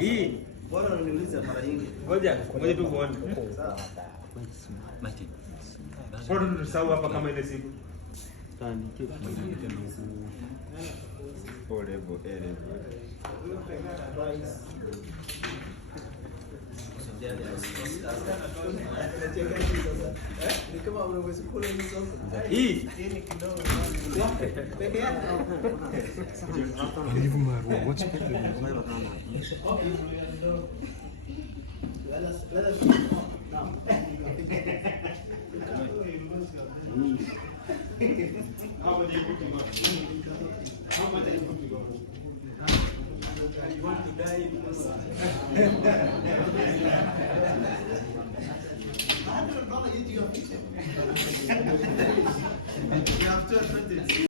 Hii bora unaniuliza mara nyingi. Ngoja tu kuone. Bora tusahau hapa kama ile siku. Pole pole. Hii